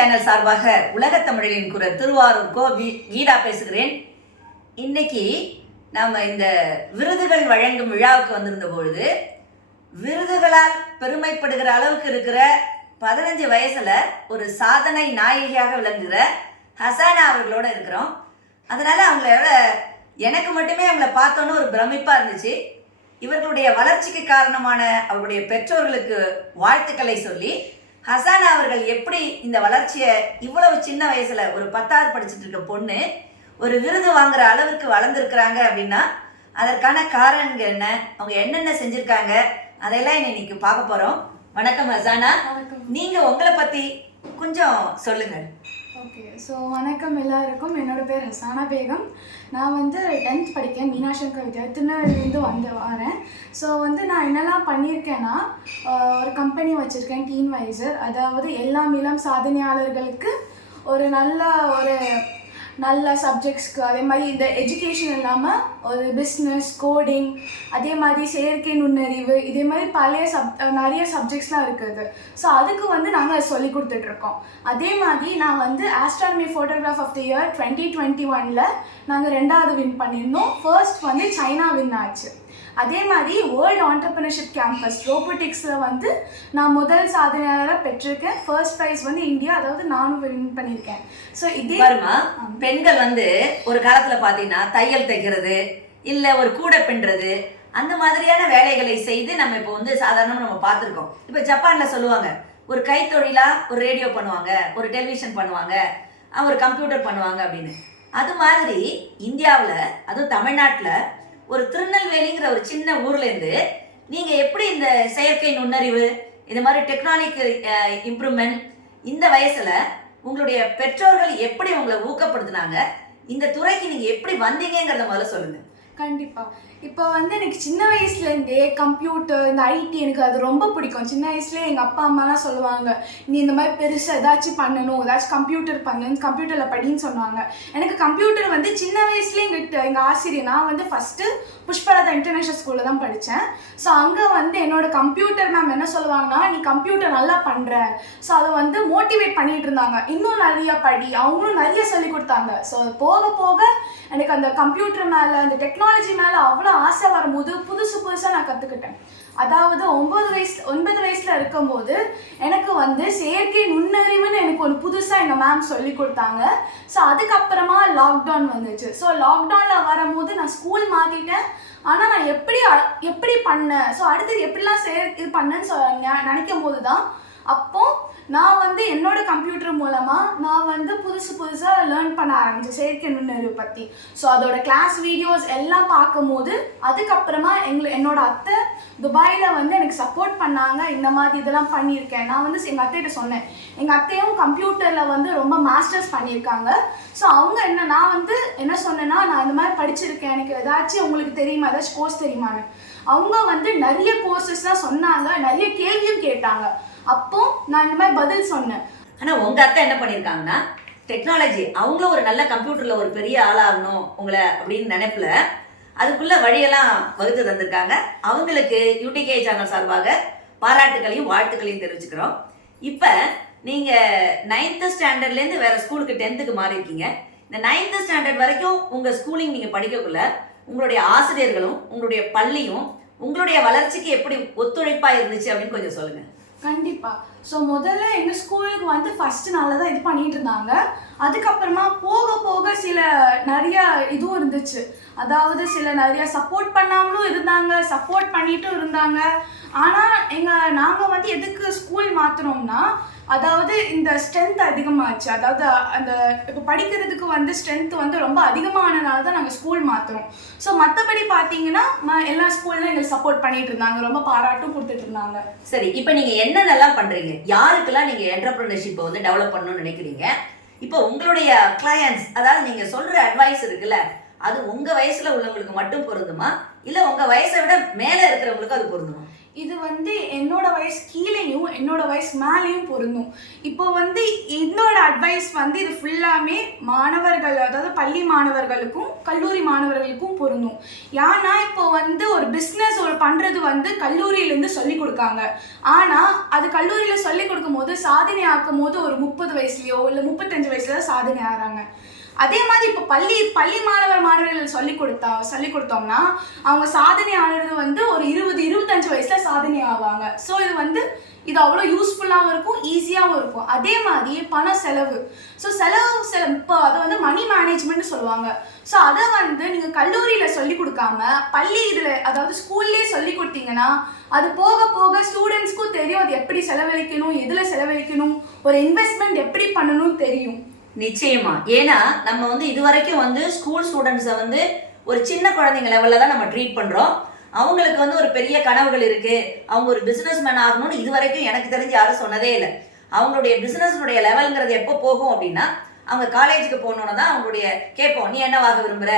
Channel சார்பாக உலகத் தமிழரின் குரல் திருவாரூர் கீதா பேசுகிறேன். இன்னைக்கு நாம் இந்த விருதுகள் வழங்கும் விழாவுக்கு வந்திருந்த பொழுது விருதுகளால் பெருமைப்படுகிற அளவுக்கு இருக்கிற 15 வயசுல ஒரு சாதனை நாயகியாக விளங்குகிற ஹசானா அவர்களோட இருக்கிறோம். அதனால அவங்களோட எனக்கு மட்டுமே அவங்கள பார்த்தோன்னு ஒரு பிரமிப்பா இருந்துச்சு. இவர்களுடைய வளர்ச்சிக்கு காரணமான அவர்களுடைய பெற்றோர்களுக்கு வாழ்த்துக்களை சொல்லி ஹசானா அவர்கள் எப்படி இந்த வளர்ச்சியை இவ்வளவு சின்ன வயசுல ஒரு 10வது படிச்சுட்டு இருக்க பொண்ணு ஒரு விருது வாங்குற அளவுக்கு வளர்ந்துருக்குறாங்க அப்படின்னா அதற்கான காரணங்கள் என்ன, அவங்க என்னென்ன செஞ்சிருக்காங்க, அதெல்லாம் இன்னைக்கு பார்க்க போறோம். வணக்கம் ஹசானா, நீங்க உங்களை பத்தி கொஞ்சம் சொல்லுங்க. ஓகே, ஸோ வணக்கம் எல்லாருக்கும். என்னோட பேர் ஹசானா பேகம். நான் 10th படிக்கேன் மீனாசங்கர் வித்யா திருநெல்வேலியிலேருந்து வரேன். ஸோ நான் என்னெல்லாம் பண்ணியிருக்கேன்னா, ஒரு கம்பெனி வச்சுருக்கேன் டீன் வைசர். அதாவது எல்லா இளம் சாதனையாளர்களுக்கு ஒரு நல்ல சப்ஜெக்ட்ஸ்க்கு, அதே மாதிரி இந்த எஜுகேஷன் இல்லாமல் ஒரு பிஸ்னஸ், கோடிங், அதே மாதிரி செயற்கை நுண்ணறிவு, இதே மாதிரி நிறைய சப்ஜெக்ட்ஸ்லாம் இருக்குது. ஸோ அதுக்கு நாங்கள் சொல்லி கொடுத்துட்ருக்கோம். அதே மாதிரி நான் astronomy photograph of the year 2021 நாங்கள் 2வது வின் பண்ணியிருந்தோம். ஃபர்ஸ்ட் சைனா வின் ஆச்சு. அதே மாதிரி வேர்ல்டு ஆண்டர்பிரினர்ஷிப் கேம்பஸ் ரோபோட்டிக்ஸில் நான் முதல் சாதனையாளராக பெற்றிருக்கேன். ஃபர்ஸ்ட் ப்ரைஸ் இந்தியா, அதாவது நானும் வின் பண்ணியிருக்கேன். ஸோ இதே பெண்கள் ஒரு காலத்தில் பார்த்தீங்கன்னா தையல் தைக்கிறது இல்லை ஒரு கூடை பின்னுறது அந்த மாதிரியான வேலைகளை செய்து நம்ம இப்போ சாதாரணமாக நம்ம பார்த்துருக்கோம். இப்போ ஜப்பானில் சொல்லுவாங்க ஒரு கைத்தொழிலாக ஒரு ரேடியோ பண்ணுவாங்க, ஒரு டெலிவிஷன் பண்ணுவாங்க, ஒரு கம்ப்யூட்டர் பண்ணுவாங்க அப்படின்னு. அது மாதிரி இந்தியாவில், அதுவும் தமிழ்நாட்டில் ஒரு திருநெல்வேலிங்கிற ஒரு சின்ன ஊர்லேருந்து நீங்கள் எப்படி இந்த செயற்கை நுண்ணறிவு, இந்த மாதிரி டெக்னாலஜிக்கல் இம்ப்ரூவ்மெண்ட் இந்த வயசில் உங்களுடைய பெற்றோர்கள் எப்படி உங்களை ஊக்கப்படுத்தினாங்க, இந்த துறைக்கு நீங்கள் எப்படி வந்தீங்கிறத முதல்ல சொல்லுங்கள். கண்டிப்பாக. இப்போ எனக்கு சின்ன வயசுலேருந்தே கம்ப்யூட்டர், இந்த ஐடி எனக்கு அது ரொம்ப பிடிக்கும். சின்ன வயசுலேயே எங்கள் அப்பா அம்மாலாம் சொல்லுவாங்க, நீ இந்த மாதிரி பெருசாக ஏதாச்சும் பண்ணணும், ஏதாச்சும் கம்ப்யூட்டர் கம்ப்யூட்டரில் படின்னு சொன்னாங்க. எனக்கு கம்ப்யூட்டர் சின்ன வயசுலேயே எங்கள் ஆசிரியர், நான் ஃபஸ்ட்டு புஷ்பலதா இன்டர்நேஷ்னல் ஸ்கூலில் தான் படித்தேன். ஸோ அங்கே என்னோட கம்ப்யூட்டர் மேம் என்ன சொல்லுவாங்கன்னா, நீ கம்ப்யூட்டர் நல்லா பண்ணுற. ஸோ அதை மோட்டிவேட் பண்ணிகிட்டு இருந்தாங்க, இன்னும் நிறையா படி, அவங்களும் நிறைய சொல்லி கொடுத்தாங்க. ஸோ போக போக எனக்கு அந்த கம்ப்யூட்டர் மேலே, அந்த டெக்னாலஜி மேலே அவ்வளோ ஆசை வரும்போது புதுசாக நான் கற்றுக்கிட்டேன். அதாவது 9 வயசில் இருக்கும்போது எனக்கு செயற்கை நுண்ணறிவுன்னு எனக்கு ஒரு புதுசாக எங்கள் மேம் சொல்லி கொடுத்தாங்க. ஸோ அதுக்கப்புறமா லாக்டவுன் வந்துச்சு. ஸோ லாக்டவுனில் வரும்போது நான் ஸ்கூல் மாற்றிட்டேன். ஆனால் நான் எப்படி பண்ணேன், ஸோ அடுத்தது எப்படிலாம் இது பண்ணேன்னு நினைக்கும் போது தான் அப்போது நான் என்னோட கம்ப்யூட்டர் மூலமாக நான் புதுசாக லேர்ன் பண்ண ஆரம்பித்தேன் செயற்கை நுண்ணறிவு பற்றி. ஸோ அதோட கிளாஸ் வீடியோஸ் எல்லாம் பார்க்கும்போது அதுக்கப்புறமா என்னோட அத்தை துபாயில் எனக்கு சப்போர்ட் பண்ணாங்க. இந்த மாதிரி இதெல்லாம் பண்ணியிருக்கேன். நான் எங்கள் அத்தைகிட்ட சொன்னேன். எங்கள் அத்தையும் கம்ப்யூட்டரில் ரொம்ப மாஸ்டர்ஸ் பண்ணியிருக்காங்க. ஸோ அவங்க நான் என்ன சொன்னேன்னா, நான் இந்த மாதிரி படிச்சிருக்கேன், எனக்கு ஏதாச்சும் உங்களுக்கு தெரியுமா, ஏதாச்சும் கோர்ஸ் தெரியுமான்னு. அவங்க நிறைய கோர்சஸ்லாம் சொன்னாங்க, நிறைய கேள்வியும் கேட்டாங்க. அப்போ நான் இந்த மாதிரி பதில் சொன்னேன். ஆனால் உங்கள் அத்தை என்ன பண்ணியிருக்காங்கன்னா, டெக்னாலஜி அவங்களும் ஒரு நல்ல கம்ப்யூட்டரில் ஒரு பெரிய ஆளாகணும் உங்களை அப்படின்னு நினைப்பில் அதுக்குள்ள வழியெல்லாம் வகுத்து தந்திருக்காங்க. அவங்களுக்கு யூடிகே சேனல் சார்பாக பாராட்டுகளையும் வாழ்த்துக்களையும் தெரிவிச்சுக்கிறோம். இப்போ நீங்கள் 9th ஸ்டாண்டர்ட்லேருந்து வேறு ஸ்கூலுக்கு 10th மாறியிருக்கீங்க. இந்த 9th ஸ்டாண்டர்ட் வரைக்கும் உங்கள் ஸ்கூலிங் நீங்கள் படிக்கக்குள்ள உங்களுடைய ஆசிரியர்களும் உங்களுடைய பள்ளியும் உங்களுடைய வளர்ச்சிக்கு எப்படி ஒத்துழைப்பாக இருந்துச்சு அப்படின்னு கொஞ்சம் சொல்லுங்கள். கண்டிப்பாக. ஸோ முதல்ல எங்கள் ஸ்கூலுக்கு ஃபஸ்ட்டு நல்லா தான் இது பண்ணிகிட்டு இருந்தாங்க. அதுக்கப்புறமா போக போக நிறையா இதுவும் இருந்துச்சு. அதாவது நிறையா சப்போர்ட் பண்ணாமலும் இருந்தாங்க, சப்போர்ட் பண்ணிட்டும் இருந்தாங்க. ஆனால் நாங்கள் எதுக்கு ஸ்கூல் மாற்றினோம்னா, அதாவது இந்த ஸ்ட்ரென்த் அதிகமாச்சு. அதாவது அந்த இப்போ படிக்கிறதுக்கு ஸ்ட்ரென்த் ரொம்ப அதிகமானதுனால தான் நாங்கள் ஸ்கூல் மாற்றுறோம். ஸோ மற்றபடி பார்த்தீங்கன்னா எல்லா ஸ்கூல்லும் எங்களுக்கு சப்போர்ட் பண்ணிட்டு இருந்தாங்க, ரொம்ப பாராட்டும் கொடுத்துட்டு இருந்தாங்க. சரி, இப்போ நீங்கள் என்னென்னலாம் பண்ணுறீங்க, யாருக்கெல்லாம் நீங்கள் என்டர்பிரினர்ஷிப்பை டெவலப் பண்ணணும்னு நினைக்கிறீங்க? இப்போ உங்களுடைய கிளையன்ட்ஸ், அதாவது நீங்கள் சொல்கிற அட்வைஸ் இருக்குல்ல, அது உங்கள் வயசில் உள்ளவங்களுக்கு மட்டும் பொருந்துமா, இல்லை உங்கள் வயசை விட மேலே இருக்கிறவங்களுக்கு அது பொருந்துமா? இது வந்து என்னோட வயசு கீழேயும் என்னோட வயசு மேலேயும் பொருந்தும். இப்போ வந்து என்னோட அட்வைஸ் வந்து இது ஃபுல்லாமே மாணவர்கள், அதாவது பள்ளி மாணவர்களுக்கும் கல்லூரி மாணவர்களுக்கும் பொருந்தும். ஏன்னா இப்போ வந்து ஒரு பிஸ்னஸ் பண்ணுறது வந்து கல்லூரியிலேருந்து சொல்லி கொடுக்காங்க. ஆனால் அது கல்லூரியில் சொல்லி கொடுக்கும் போது சாதனை ஆக்கும் போது ஒரு 30 வயசுலையோ இல்லை 35 வயசுல தான் சாதனை ஆகிறாங்க. அதே மாதிரி இப்போ பள்ளி மாணவர்கள் சொல்லி கொடுத்தோம்னா அவங்க சாதனை ஆகிறது வந்து ஒரு 20-25 வயசுல சாதனை ஆவாங்க. ஸோ இது அவ்வளோ யூஸ்ஃபுல்லாகவும் இருக்கும், ஈஸியாகவும் இருக்கும். அதே மாதிரி பண செலவு. ஸோ இப்போ அதை வந்து மணி மேனேஜ்மெண்ட்னு சொல்லுவாங்க. ஸோ அதை வந்து நீங்கள் கல்லூரியில் சொல்லி கொடுக்காம அதாவது ஸ்கூல்லேயே சொல்லி கொடுத்தீங்கன்னா அது போக போக ஸ்டூடெண்ட்ஸ்க்கும் தெரியும் அது எப்படி செலவழிக்கணும், எதில் செலவழிக்கணும், ஒரு இன்வெஸ்ட்மெண்ட் எப்படி பண்ணணும்னு தெரியும். நிச்சயமா. ஏன்னா நம்ம வந்து இதுவரைக்கும் வந்து ஸ்கூல் ஸ்டூடெண்ட்ஸை வந்து ஒரு சின்ன குழந்தைங்க லெவலில் தான் நம்ம ட்ரீட் பண்ணுறோம். அவங்களுக்கு வந்து ஒரு பெரிய கனவுகள் இருக்குது, அவங்க ஒரு பிஸ்னஸ் மேன் ஆகணும்னு இது வரைக்கும் எனக்கு தெரிஞ்சு யாரும் சொன்னதே இல்லை. அவங்களுடைய பிஸ்னஸுடைய லெவலுங்கிறது எப்போ போகும் அப்படின்னா அவங்க காலேஜுக்கு போகணுன்னு தான் அவங்களுடைய கேட்போம், நீ என்னவாக விரும்புகிற,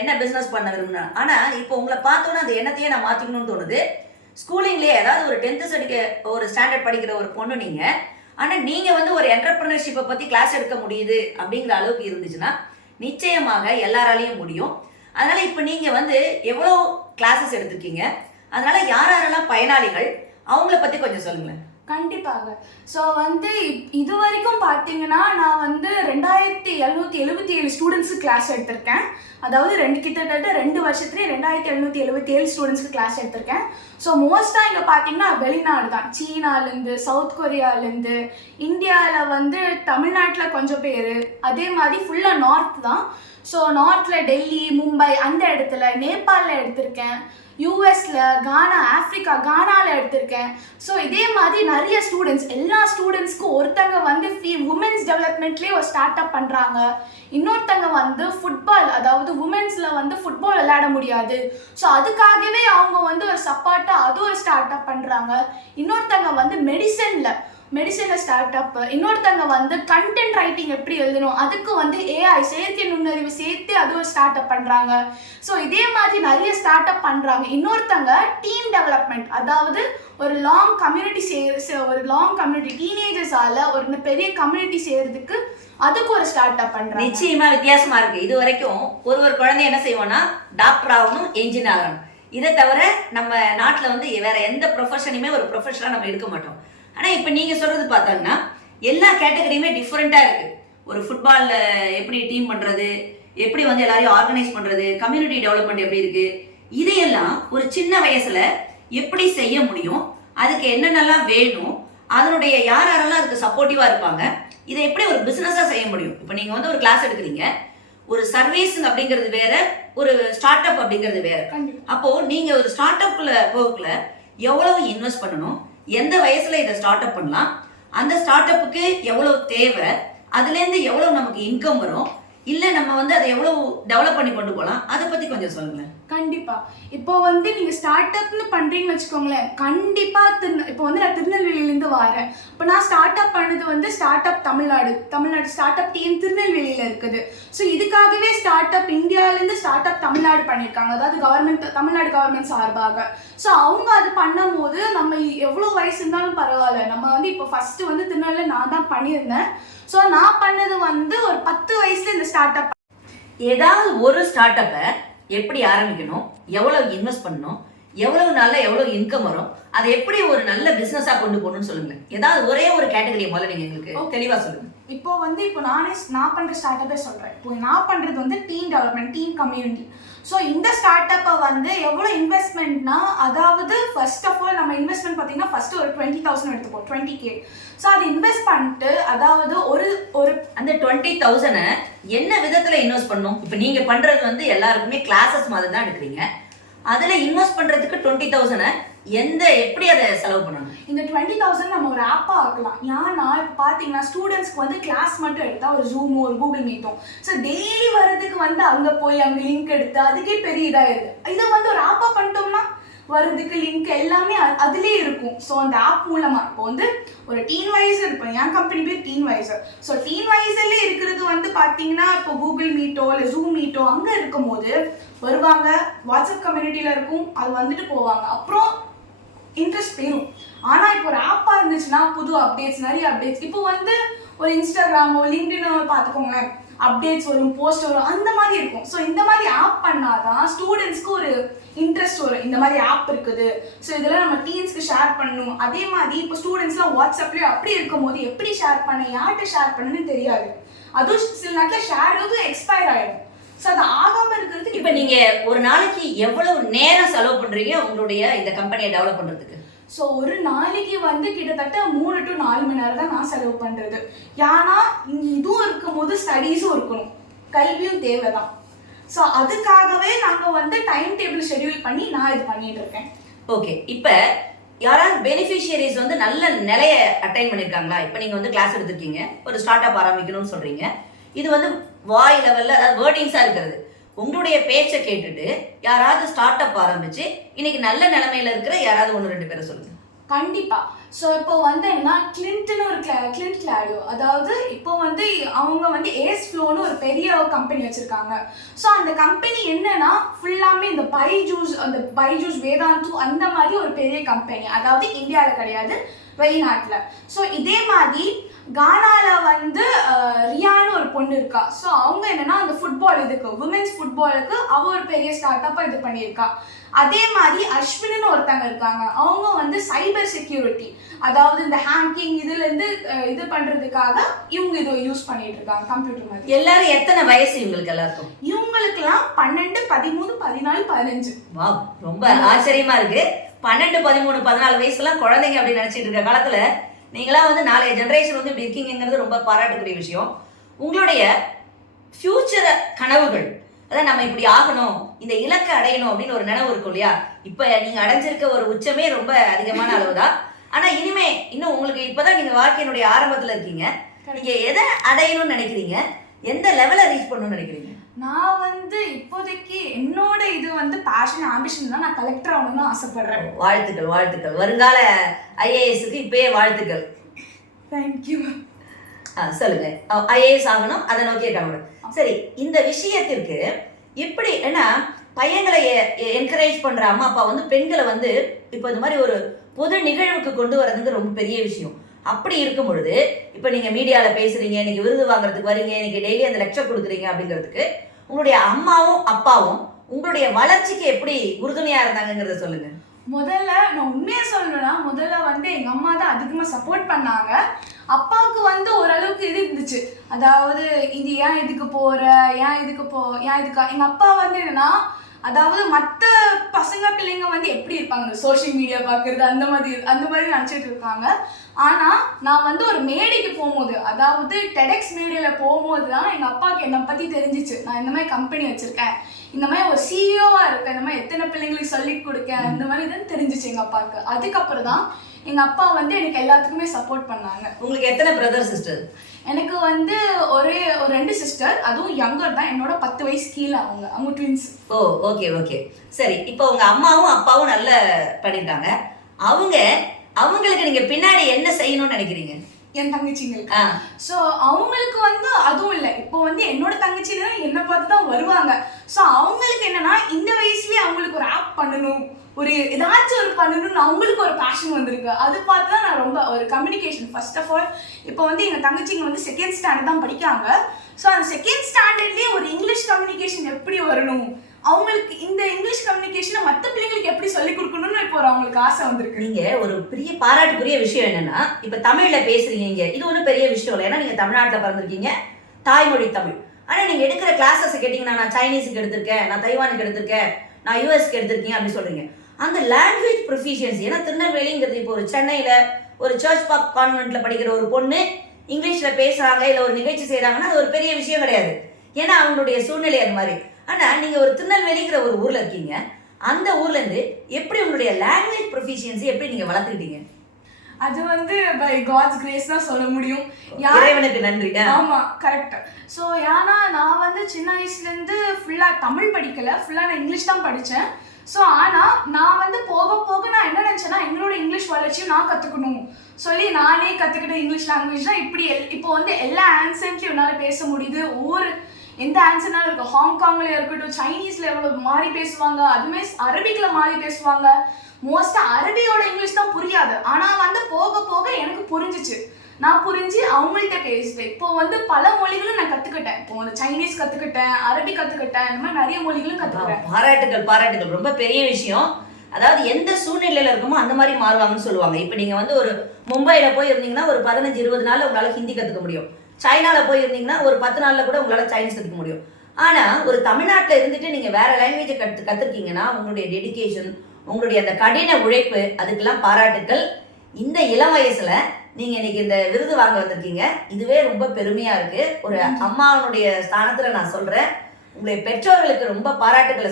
என்ன பிஸ்னஸ் பண்ண விரும்புன. ஆனால் இப்போ உங்களை பார்த்தோன்னா அந்த எண்ணத்தையே நான் மாற்றிக்கணும்னு தோணுது. ஸ்கூலிங்லேயே அதாவது ஒரு 10th ஒரு ஸ்டாண்டர்ட் படிக்கிற ஒரு பொண்ணு நீங்கள், ஆனால் நீங்கள் வந்து ஒரு என்டர்பிரினர்ஷிப்பை பற்றி கிளாஸ் எடுக்க முடியுது அப்படிங்கிற அளவுக்கு இருந்துச்சுன்னா நிச்சயமாக எல்லாராலையும் முடியும். அதனால் இப்போ நீங்கள் வந்து எவ்வளோ கிளாஸஸ் எடுத்திருக்கீங்க, அதனால் யாரெல்லாம் பயனாளிகள் அவங்கள பற்றி கொஞ்சம் சொல்லுங்களேன். கண்டிப்பாக. ஸோ வந்து இது வரைக்கும் பார்த்தீங்கன்னா நான் வந்து 2777 ஸ்டூடெண்ட்ஸுக்கு கிளாஸ் எடுத்திருக்கேன். அதாவது கிட்டத்தட்ட 2 வருஷத்துலேயே 2777 ஸ்டூடெண்ட்ஸ்க்கு கிளாஸ் எடுத்திருக்கேன். ஸோ மோஸ்ட்டாக இங்கே பார்த்தீங்கன்னா வெளிநாடு தான், சீனாலேருந்து, சவுத் கொரியாலேருந்து, இந்தியாவில் வந்து தமிழ்நாட்டில் கொஞ்சம் பேர், அதே மாதிரி ஃபுல்லாக நார்த் தான். ஸோ நார்த்தில் டெல்லி, மும்பை அந்த இடத்துல, நேபாளில் எடுத்திருக்கேன், யூஎஸில், ஆஃப்ரிக்கா கானாவில் எடுத்திருக்கேன். ஸோ இதே மாதிரி நிறைய ஸ்டூடெண்ட்ஸ், எல்லா ஸ்டூடெண்ட்ஸ்க்கும் ஒருத்தங்க வந்து உமன்ஸ் டெவலப்மெண்ட்லேயே ஒரு ஸ்டார்ட் அப் பண்ணுறாங்க, இன்னொருத்தங்க வந்து ஃபுட்பால், அதாவது உமன்ஸில் வந்து ஃபுட்பால் விளையாட முடியாது, ஸோ அதுக்காகவே அவங்க வந்து ஒரு சப்பார்ட்டாக அது ஒரு ஸ்டார்ட் அப் பண்ணுறாங்க, இன்னொருத்தங்க வந்து மெடிசனில் ஸ்டார்ட் அப், இன்னொருத்தங்க வந்து கண்டென்ட் ரைட்டிங் எப்படி எழுதணும் அதுக்கு வந்து ஏஐ செயற்கை நுண்ணறிவு சேர்த்து அது ஒரு ஸ்டார்ட் அப் பண்ணுறாங்க. ஸோ இதே மாதிரி நிறைய ஸ்டார்ட் அப் பண்ணுறாங்க. இன்னொருத்தங்க டீம் டெவலப்மெண்ட், அதாவது ஒரு லாங் கம்யூனிட்டி டீனேஜர்ஸால் ஒரு பெரிய கம்யூனிட்டி செய்கிறதுக்கு அதுக்கு ஒரு ஸ்டார்ட் அப் பண்ணுறாங்க. நிச்சயமா வித்தியாசமா இருக்கு. இது வரைக்கும் ஒரு குழந்தை என்ன செய்வோம்னா டாக்டர் ஆகணும், என்ஜினியர் ஆகணும். இதை தவிர நம்ம நாட்டில் வந்து வேற எந்த ப்ரொஃபஷனையுமே ஒரு ப்ரொஃபஷனாக நம்ம எடுக்க மாட்டோம். ஆனால் இப்போ நீங்கள் சொல்கிறது பார்த்தாங்கன்னா எல்லா கேட்டகரியுமே டிஃப்ரெண்ட்டாக இருக்குது. ஒரு ஃபுட்பாலில் எப்படி டீம் பண்ணுறது, எப்படி வந்து எல்லாரையும் ஆர்கனைஸ் பண்ணுறது, கம்யூனிட்டி டெவலப்மெண்ட் எப்படி இருக்குது, இதையெல்லாம் ஒரு சின்ன வயசில் எப்படி செய்ய முடியும், அதுக்கு என்னென்னலாம் வேணும், அதனுடைய யாரெல்லாம் அதுக்கு சப்போர்ட்டிவாக இருப்பாங்க, இதை எப்படி ஒரு பிஸ்னஸாக செய்ய முடியும். இப்போ நீங்கள் வந்து ஒரு கிளாஸ் எடுக்கிறீங்க, ஒரு சர்வீஸ் அப்படிங்கிறது வேற, ஒரு ஸ்டார்ட் அப் அப்படிங்கிறது வேற. அப்போது நீங்கள் ஒரு ஸ்டார்ட் அப்பில் போகல எவ்வளவு இன்வெஸ்ட் பண்ணணும், எந்த வயசுல இதை ஸ்டார்ட் அப் பண்ணலாம், அந்த ஸ்டார்ட் அப்புக்கு எவ்வளவு தேவை, அதுலேருந்து எவ்வளவு நமக்கு இன்கம் வரும், இல்லை நம்ம வந்து அதை எவ்வளவு டெவலப் பண்ணி கொண்டு போகலாம், அதை பற்றி கொஞ்சம் சொல்லுங்களேன். கண்டிப்பாக. இப்போ வந்து நீங்கள் ஸ்டார்ட் அப்னு பண்ணுறீங்கன்னு வச்சுக்கோங்களேன், கண்டிப்பாக இப்போ வந்து நான் திருநெல்வேலியிலேருந்து வரேன். இப்போ நான் ஸ்டார்ட் அப் பண்ணது வந்து start up Tamil Nadu start up team திருநெல்வேலியில் இருக்குது. ஸோ இதுக்காகவே ஸ்டார்ட் அப் இந்தியாவிலேருந்து ஸ்டார்ட் அப் தமிழ்நாடு பண்ணியிருக்காங்க, அதாவது தமிழ்நாடு கவர்மெண்ட் சார்பாக. ஸோ அவங்க அது பண்ணும் போது நம்ம எவ்வளோ வயசு இருந்தாலும் பரவாயில்ல, நம்ம வந்து இப்போ ஃபஸ்ட்டு வந்து திருநெல்வேலியில் நான் தான் பண்ணியிருந்தேன். ஸோ நான் பண்ணது வந்து ஒரு 10 வயசுல இந்த ஸ்டார்ட் அப். ஏதாவது ஒரு ஸ்டார்ட் அப்பை எப்படி ஆரம்பிக்கணும், எவ்வளவு இன்வெஸ்ட் பண்ணணும், எவ்வளவு நாள்ல எவ்வளவு இன்கம் வரும், அதை எப்படி ஒரு நல்ல பிசினஸா கொண்டு போகணும்னு சொல்லுங்க. ஏதாவது ஒரே ஒரு கேட்டகரியை முதல்ல நீங்க எங்களுக்கு தெளிவா சொல்லுங்க. இப்போ நான் பண்ற ஸ்டார்ட் அப்பே சொல்றேன். இப்போ நான் பண்றது வந்து team development, team community. So இந்த ஸ்டார்ட் அப்பை வந்து எவ்வளோ இன்வெஸ்ட்மெண்ட்னா, அதாவது ஃபர்ஸ்ட் ஆஃப் ஆல் நம்ம இன்வெஸ்ட்மெண்ட் பார்த்தீங்கன்னா ஃபர்ஸ்ட் ஒரு 20,000 எடுத்துப்போம், 20K. ஸோ அது இன்வெஸ்ட் பண்ணிட்டு, அதாவது ஒரு அந்த 20,000 என்ன விதத்தில் இன்வெஸ்ட் பண்ணணும். இப்போ நீங்கள் பண்ணுறது வந்து எல்லாருக்குமே கிளாஸஸ் மாதிரி தான் எடுக்கிறீங்க. அதில் இன்வெஸ்ட் பண்ணுறதுக்கு 20,000 எப்படி அதை செலவு பண்ணணும்? இந்த 20,000 நம்ம ஒரு ஆப்பாக ஆக்கலாம். ஏன்னா இப்போ பார்த்தீங்கன்னா ஸ்டூடெண்ட்ஸ்க்கு வந்து கிளாஸ் மட்டும் எடுத்தால் ஒரு ஜூமோ ஒரு கூகுள் மீட்டோ, ஸோ டெய்லி வர்றதுக்கு வந்து அங்கே போய் அங்கே லிங்க் எடுத்து அதுக்கே பெரிய இதாகிடுது. இதை வந்து ஒரு ஆப்பாக பண்ணிட்டோம்னா வர்றதுக்கு லிங்க் எல்லாமே அதுலேயே இருக்கும். ஸோ அந்த ஆப் மூலமாக இப்போ வந்து ஒரு டீன் வைசர், இப்போ என் கம்பெனி பேர் டீன் வைசர். ஸோ டீன் வைசர்லேயே இருக்கிறது வந்து பார்த்தீங்கன்னா இப்போ கூகுள் மீட்டோ இல்லை ஜூம் மீட்டோ அங்கே இருக்கும் போது வருவாங்க, வாட்ஸ்அப் கம்யூனிட்டியில் இருக்கும், அது வந்துட்டு போவாங்க. அப்புறம் இன்ட்ரெஸ்ட் போயிடும். ஆனால் இப்போ ஒரு ஆப்பாக இருந்துச்சுன்னா புது அப்டேட்ஸ், நிறைய அப்டேட்ஸ். இப்போ வந்து ஒரு இன்ஸ்டாகிராமோ லிங்க்டினோ பார்த்துக்கோங்களேன், அப்டேட்ஸ் வரும், போஸ்ட் வரும், அந்த மாதிரி இருக்கும். ஸோ இந்த மாதிரி ஆப் பண்ணாதான் ஸ்டூடெண்ட்ஸ்க்கு ஒரு இன்ட்ரெஸ்ட் வரும். இந்த மாதிரி ஆப் இருக்குது, ஸோ இதெல்லாம் நம்ம டீன்ஸ்க்கு ஷேர் பண்ணணும். அதே மாதிரி இப்போ ஸ்டூடெண்ட்ஸ்லாம் வாட்ஸ்அப்லேயும் அப்படி இருக்கும்போது எப்படி ஷேர் பண்ண, யார்கிட்ட ஷேர் பண்ணணும்னு தெரியாது. அதுவும் சில நேரத்தில் ஷேர் எக்ஸ்பயர் ஆகிடும். ஸோ அது ஆகாமல் இருக்கிறதுக்கு இப்போ நீங்கள் ஒரு நாளைக்கு எவ்வளவு நேரம் செலவு பண்ணுறீங்க உங்களுடைய இந்த கம்பெனியை டெவலப் பண்ணுறதுக்கு? ஸோ ஒரு நாளைக்கு வந்து கிட்டத்தட்ட 3 to 4 மணி நேரம் தான் நான் செலவு பண்ணுறது. ஏன்னா இங்கே இதுவும் இருக்கும் போது ஸ்டடீஸும் இருக்கணும், கல்வியும் தேவை தான். ஸோ அதுக்காகவே நாங்கள் வந்து டைம் டேபிள் ஷெட்யூல் பண்ணி நான் இது பண்ணிட்டு இருக்கேன். ஓகே, இப்போ யாராவது பெனிஃபிஷியரிஸ் வந்து நல்ல நிலையை அட்டைன் பண்ணியிருக்காங்களா? இப்போ நீங்கள் வந்து கிளாஸ் எடுத்துருக்கீங்க, ஒரு ஸ்டார்ட் அப் ஆரம்பிக்கணும்னு சொல்கிறீங்க. இது வந்து வாய் லெவலில், அதாவது வேர்டிங்ஸாக இருக்கிறது. உங்களுடைய பேச்சை கேட்டுட்டு யாராவது ஸ்டார்ட் அப் ஆரம்பிச்சு இன்னைக்கு நல்ல நிலைமையில இருக்கிற யாராவது 1-2 பேரை சொல்லுங்க. கண்டிப்பா. ஸோ இப்போ வந்து என்னன்னா கிளின்ட்னு ஒரு கிளின்ட் கிளாடியோ, அதாவது இப்போ வந்து அவங்க வந்து ஏஸ் ஃப்ளோன்னு ஒரு பெரிய கம்பெனி வச்சிருக்காங்க. ஸோ அந்த கம்பெனி என்னன்னா ஃபுல்லாமே இந்த பைஜூஸ் வேதாந்து அந்த மாதிரி ஒரு பெரிய கம்பெனி, அதாவது இந்தியாவில் கிடையாது, வெளிநாட்டில். ஸோ இதே மாதிரி கானாவில் வந்து ரியான்னு ஒரு பொண்ணு இருக்கா. ஸோ அவங்க என்னன்னா அந்த ஃபுட்பால் இதுக்கு, விமென்ஸ் ஃபுட்பாலுக்கு அவ ஒரு பெரிய ஸ்டார்ட் அப்பாக இது பண்ணியிருக்கா. அதே மாதிரி அஸ்வின்னு ஒருத்தங்க இருக்காங்க, அவங்க வந்து சைபர் செக்யூரிட்டி, அதாவது இந்த ஹேக்கிங் இதுலேருந்து இது பண்ணுறதுக்காக இவங்க இதை யூஸ் பண்ணிட்டு இருக்காங்க, கம்ப்யூட்டர் மாதிரி. எல்லாரும் எத்தனை வயசு இவங்களுக்கு எல்லாருக்கும்? இவங்களுக்குலாம் 12, 13, 14, 15. வா, ரொம்ப ஆச்சரியமா இருக்கு. 12, 13, 14 வயசுலாம் குழந்தைங்க அப்படின்னு நினைச்சிட்டு இருக்க காலத்துல நீங்களாம் வந்து நாளைய ஜென்ரேஷன் வந்து இப்படி இருக்கீங்கிறது ரொம்ப பாராட்டக்கூடிய விஷயம். உங்களுடைய ஃபியூச்சர் கனவுகள், அதான் நம்ம இப்படி ஆகணும், இந்த இலக்கை அடையணும் அப்படின்னு ஒரு நினைவு இருக்கும் இல்லையா? இப்ப நீங்க அடைஞ்சிருக்க ஒரு உச்சமே ரொம்ப அதிகமான அளவு தான். ஆனா இனிமே இன்னும் உங்களுக்கு இப்பதான் நீங்க வாழ்க்கையினுடைய ஆரம்பத்துல இருக்கீங்க. நீங்க எதை அடையணும்னு நினைக்கிறீங்க? எந்த லெவலை ரீச் பண்ணணும்னு நினைக்கிறீங்க? நான் வந்து இப்போதைக்கு என்னோட இது வந்து பேஷன், ஆம்பிஷன் தான். நான் கலெக்டர் ஆகணும்னு ஆசைப்படுறேன். வாழ்த்துக்கள், வாழ்த்துக்கள். வருங்கால ஐஏஎஸ்க்கு இப்பயே வாழ்த்துக்கள். தேங்க்யூ. சொல்லுங்க. ஐஏஎஸ் ஆகணும், அதை நோக்கிய கனவு. சரி, இந்த விஷயத்திற்கு எப்படி, ஏன்னா பையன்களை என்கரேஜ் பண்ற அம்மா அப்பா வந்து பெண்களை வந்து இப்போ இந்த மாதிரி ஒரு பொது நிகழ்வுக்கு கொண்டு வரதுக்கு ரொம்ப பெரிய விஷயம். அப்படி இருக்கும் பொழுது இப்போ நீங்க மீடியால பேசுறீங்க, இன்னைக்கு விருது வாங்குறதுக்கு வரீங்க, இன்னைக்கு டெய்லி அந்த லெக்சர் கொடுக்குறீங்க அப்படிங்கிறதுக்கு உங்களுடைய அம்மாவும் அப்பாவும் உங்களுடைய வளர்ச்சிக்கு எப்படி உறுதுணையா இருந்தாங்கிறத சொல்லுங்க. முதல்ல நான் உண்மையாக சொல்லணும்னா, முதல்ல வந்து எங்கள் அம்மா தான் அதிகமாக சப்போர்ட் பண்ணாங்க. அப்பாவுக்கு வந்து ஓரளவுக்கு இது இருந்துச்சு, அதாவது இது ஏன் இதுக்கு போகிற, ஏன் இதுக்கா. எங்கள் அப்பா வந்து என்னன்னா, அதாவது மற்ற பசங்க பிள்ளைங்க வந்து எப்படி இருப்பாங்க, இந்த சோஷியல் மீடியா பார்க்குறது அந்த மாதிரி நினச்சிட்டு இருக்காங்க. ஆனால் நான் வந்து ஒரு மேடைக்கு போகும்போது, அதாவது டெடெக்ஸ் மேடையில் போகும்போது தான் எங்கள் அப்பாவுக்கு என்னை பற்றி தெரிஞ்சிச்சு. நான் இந்த மாதிரி கம்பெனி வச்சுருக்கேன், இந்த மாதிரி ஒரு சிஇஓவாக இருக்கேன், இந்த மாதிரி எத்தனை பிள்ளைங்களுக்கு சொல்லிக் கொடுக்கேன், இந்த மாதிரி தான் தெரிஞ்சிச்சு எங்கள் அப்பாவுக்கு. அதுக்கப்புறம் தான் எங்கள் அப்பா வந்து எனக்கு எல்லாத்துக்குமே சப்போர்ட் பண்ணாங்க. உங்களுக்கு எத்தனை பிரதர் சிஸ்டர்? எனக்கு வந்து ஒரு 2 சிஸ்டர், அதுவும் யங்கர் தான், என்னோட 10 வயசு கீழே. அவங்க ட்வின்ஸ். ஓ, ஓகே ஓகே. சரி, இப்போ உங்க அம்மாவும் அப்பாவும் நல்ல பண்ணியிருக்காங்க. அவங்களுக்கு நீங்க பின்னாடி என்ன செய்யணும்னு நினைக்கிறீங்க? என் தங்கச்சிங்களுக்கு. ஸோ அவங்களுக்கு வந்து அதுவும் இல்லை, இப்போ வந்து என்னோட தங்கச்சிங்க என்னை பார்த்து தான் வருவாங்க. ஸோ அவங்களுக்கு என்னன்னா இந்த வயசுலேயே அவங்களுக்கு ஒரு ஆப் பண்ணணும், ஒரு ஏதாச்சும் ஒரு பண்ணணும்னு அவங்களுக்கு ஒரு பேஷன் வந்திருக்கு. அது பார்த்து தான் நான் ரொம்ப ஒரு கம்யூனிகேஷன். ஃபர்ஸ்ட் ஆஃப் ஆல் இப்போ வந்து எங்கள் தங்கச்சிங்க வந்து 2nd ஸ்டாண்டர்ட் தான் படிக்காங்க. ஸோ அந்த 2nd ஸ்டாண்டர்ட்லேயே ஒரு இங்கிலீஷ் கம்யூனிகேஷன் எப்படி வரணும், அவங்களுக்கு இந்த இங்கிலீஷ் கம்யூனிகேஷனை மற்ற பிள்ளைங்களுக்கு எப்படி சொல்லிக் கொடுக்கணும்னு இப்போ அவங்களுக்கு ஆசை வந்திருக்கு. நீங்க ஒரு பெரிய பாராட்டுக்குரிய விஷயம் என்னன்னா, இப்ப தமிழ்ல பேசுறீங்க, இது ஒன்றும் பெரிய விஷயம் இல்லை. ஏன்னா நீங்க தமிழ்நாட்டில் பிறந்திருக்கீங்க, தாய்மொழி தமிழ். ஆனா நீங்க எடுக்கிற கிளாஸஸ் கேட்டீங்கன்னா, நான் சைனீஸுக்கு எடுத்திருக்கேன், நான் தைவானுக்கு எடுத்திருக்கேன், நான் யூஎஸ்க்கு எடுத்திருக்கீங்க அப்படின்னு சொல்றீங்க. அந்த லாங்குவேஜ் ப்ரொஃபிஷியன்சி, ஏன்னா திருநெல்வேலிங்கிறது இப்போ ஒரு சென்னையில ஒரு சர்ச் பார்க் கான்வென்ட்ல படிக்கிற ஒரு பொண்ணு இங்கிலீஷ்ல பேசுறாங்க, இல்லை ஒரு நிகழ்ச்சி செய்யறாங்கன்னா அது ஒரு பெரிய விஷயம் கிடையாது. ஏன்னா அவங்களுடைய சூழ்நிலை அது மாதிரி. ஆனா நீங்க ஒரு திருநெல்வேலிங்கிற ஒரு ஊர்ல இருக்கீங்க, அந்த ஊர்ல இருந்து எப்படி உங்களுடைய லாங்குவேஜ் ப்ரொஃபிஷியன்சி எப்படி நீங்க வளர்த்துக்கிட்டீங்க? அது வந்து பை காட்ஸ் கிரேஸ் தான் சொல்ல முடியும். இறைவனுக்கு நன்றி. ஆமா, கரெக்ட். ஸோ ஏன்னா நான் வந்து சின்ன வயசுலேருந்து ஃபுல்லாக தமிழ் படிக்கலை, ஃபுல்லாக நான் இங்கிலீஷ் தான் படித்தேன். ஸோ ஆனால் நான் வந்து போக போக நான் என்ன நினச்சேன்னா, எங்களோட இங்கிலீஷ் வளர்ச்சியும் நான் கற்றுக்கணும் சொல்லி நானே கற்றுக்கிட்ட இங்கிலீஷ் லாங்குவேஜ் தான் இப்படி இப்போ வந்து எல்லா ஆன்சன்ட்லையும் என்னால் பேச முடியுது. எந்த ஆன்சர்னாலும் இருக்கும். ஹாங்காங்ல இருக்கட்டும், சைனீஸ்ல எவ்வளவு மாறி பேசுவாங்க, அதுமே அரபிக்ல மாறி பேசுவாங்க. மோஸ்டா அரபியோட இங்கிலீஷ் தான் புரியாது, ஆனா வந்து போக போக எனக்கு புரிஞ்சிச்சு. நான் புரிஞ்சு அவங்கள்ட்ட பேசுவேன். இப்போ வந்து பல மொழிகளும் நான் கத்துக்கிட்டேன். இப்போ வந்து சைனீஸ் கத்துக்கிட்டேன், அரபி கத்துக்கிட்டேன், இந்த மாதிரி நிறைய மொழிகளும் கத்துக்கிட்டேன். பாராட்டுகள் பாராட்டுகள், ரொம்ப பெரிய விஷயம். அதாவது எந்த சூழ்நிலையில இருக்குமோ அந்த மாதிரி மாறுவாங்கன்னு சொல்லுவாங்க. இப்போ நீங்க வந்து ஒரு மும்பையில போய் இருந்தீங்கன்னா ஒரு 15-20 நாள்ல உங்களால ஹிந்தி கத்துக்க முடியும். சைனால போய் இருந்தீங்கன்னா ஒரு 10 நாள்ல கூட உங்களால சைனீஸ் கத்துக்க முடியும். ஆனா ஒரு தமிழ்நாட்டில் இருந்துட்டு நீங்க வேற லாங்குவேஜை கத்துருக்கீங்கன்னா உங்களுடைய டெடிகேஷன், உங்களுடைய அந்த கடின உழைப்பு, அதுக்கெல்லாம் பாராட்டுக்கள். இந்த இளம் வயசுல நீங்க இன்னைக்கு இந்த விருது வாங்க வந்திருக்கீங்க, இதுவே ரொம்ப பெருமையா இருக்கு. ஒரு அம்மாவனுடைய ஸ்தானத்துல நான் சொல்றேன், உங்களுடைய பெற்றோர்களுக்கு ரொம்ப பாராட்டுக்களை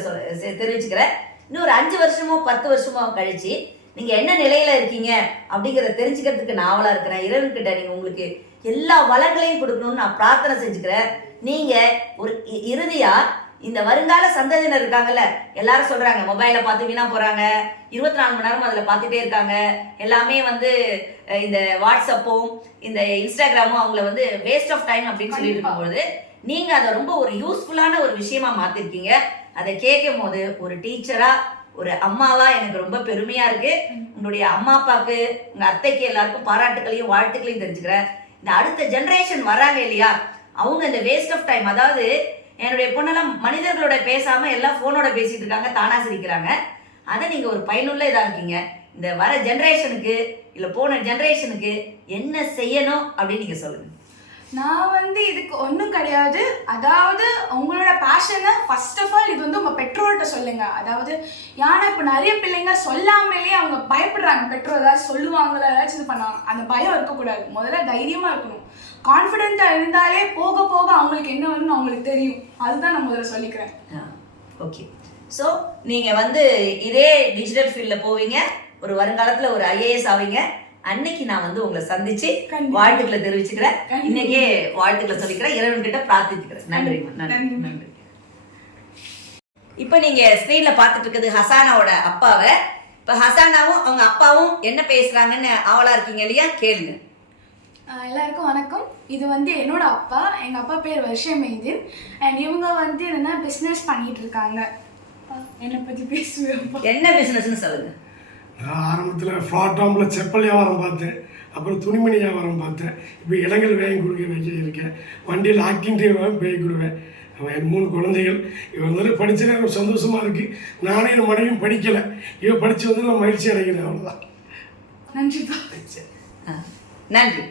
தெரிவிச்சுக்கிறேன். இன்னும் ஒரு 5 வருஷமோ 10 வருஷமோ கழிச்சு நீங்க என்ன நிலையில இருக்கீங்க அப்படிங்கிறத தெரிஞ்சுக்கிறதுக்கு நான் ஆவலா இருக்கிறேன். இறைவன்கிட்ட நீங்க உங்களுக்கு எல்லா வளங்களையும் கொடுக்கணும்னு நான் பிரார்த்தனை செஞ்சுக்கிறேன். நீங்க ஒரு இறுதியா இந்த வருங்கால சந்ததியினர் இருக்காங்கல்ல, எல்லாரும் சொல்றாங்க மொபைலை பார்த்து வீணா போறாங்க, 24 மணி நேரம் அதில் பார்த்துட்டே இருக்காங்க, எல்லாமே வந்து இந்த வாட்ஸ்அப்பும் இந்த இன்ஸ்டாகிராமும் அவங்கள வந்து வேஸ்ட் ஆஃப் டைம் அப்படின்னு சொல்லிட்டு இருக்கும்பொழுது நீங்க அதை ரொம்ப ஒரு யூஸ்ஃபுல்லான ஒரு விஷயமா மாத்திருக்கீங்க. அதை கேட்கும் போது ஒரு டீச்சரா, ஒரு அம்மாவா எனக்கு ரொம்ப பெருமையா இருக்கு. உங்களுடைய அம்மா அப்பாவுக்கு, உங்க அத்தைக்கு எல்லாருக்கும் பாராட்டுகளையும் வாழ்த்துக்களையும் தெரிஞ்சுக்கிறேன். இந்த அடுத்த ஜெனரேஷன் வராங்க இல்லையா, அவங்க இந்த வேஸ்ட் ஆஃப் டைம், அதாவது என்னுடைய பொண்ணெல்லாம் மனிதர்களோட பேசாம எல்லாம் போனோட பேசிட்டு இருக்காங்க, தானா சிரிக்கிறாங்க. அதை நீங்க ஒரு பயனுள்ள இதா இருக்கீங்க. இந்த வர ஜெனரேஷனுக்கு இல்ல போன ஜெனரேஷனுக்கு என்ன செய்யணும் அப்படின்னு நீங்க சொல்லுங்க. நான் வந்து இதுக்கு ஒன்றும் கிடையாது. அதாவது உங்களோட பேஷனை ஃபர்ஸ்ட் ஆஃப் ஆல் இது வந்து உங்கள் பெற்றோர்கிட்ட சொல்லுங்க. அதாவது ஏன்னா இப்போ நிறைய பிள்ளைங்க சொல்லாமலே அவங்க பயப்படுறாங்க, பெற்றோர் ஏதாச்சும் சொல்லுவாங்களோ ஏதாச்சும் இது பண்ணுவாங்க. அந்த பயம் இருக்கக்கூடாது. முதல்ல தைரியமாக இருக்கணும். கான்ஃபிடென்ட்டாக இருந்தாலே போக போக அவங்களுக்கு என்ன வேணும்னு அவங்களுக்கு தெரியும். அதுதான் நான் முதல்ல சொல்லிக்கிறேன். ஓகே. ஸோ நீங்கள் வந்து இதே டிஜிட்டல் ஃபீல்டில் போவீங்க, ஒரு வருங்காலத்தில் ஒரு IAS ஆவீங்க. அன்னைக்கு நான் வந்து உங்களை சந்திச்சு வாழ்த்துக்களை தெரிவிச்சுக்கிறேன். இன்னைக்கே வாழ்த்துக்களை சொல்லிக்கிறேன், இறைவன்கிட்ட பிரார்த்திச்சுக்கிறேன். நன்றிம்மா, நன்றி நன்றி. இப்போ நீங்க ஸ்க்ரீன்ல பார்த்துட்டு இருக்கிறது ஹசானாவோட அப்பாவை. இப்போ ஹசானாவும் அவங்க அப்பாவும் என்ன பேசுறாங்கன்னு ஆவலா இருக்கீங்க இல்லையா, கேளுங்க. எல்லாருக்கும் வணக்கம். இது வந்து என்னோட அப்பா. எங்கள் அப்பா பேர் வருஷமேதின். அண்ட் இவங்க வந்து என்ன பிஸ்னஸ் பண்ணிட்டு இருக்காங்க. என்னை பற்றி பேசுவேன். என்ன பிஸ்னஸ்ன்னு சொல்லுங்க. நான் ஆரம்பத்தில் ஃப்ளாட்டாமில் செப்பல் வியாபாரம் பார்த்தேன், அப்புறம் துணிமணி வியாபாரம் பார்த்தேன். இப்போ இடங்கள் வாங்கி கொடுக்க இருக்கேன். வண்டியில் ஆக்டிங் டிரைவராக போய் கொடுவேன். என் 3 குழந்தைகள். இவன் வந்து படித்ததே எனக்கு சந்தோஷமாக இருக்குது. நானே என் மனைவியும் படிக்கலை, இவன் படித்து வந்து நான் மகிழ்ச்சி அடைகிறேன். அவ்வளோதான். நன்றிப்பா. நன்றி.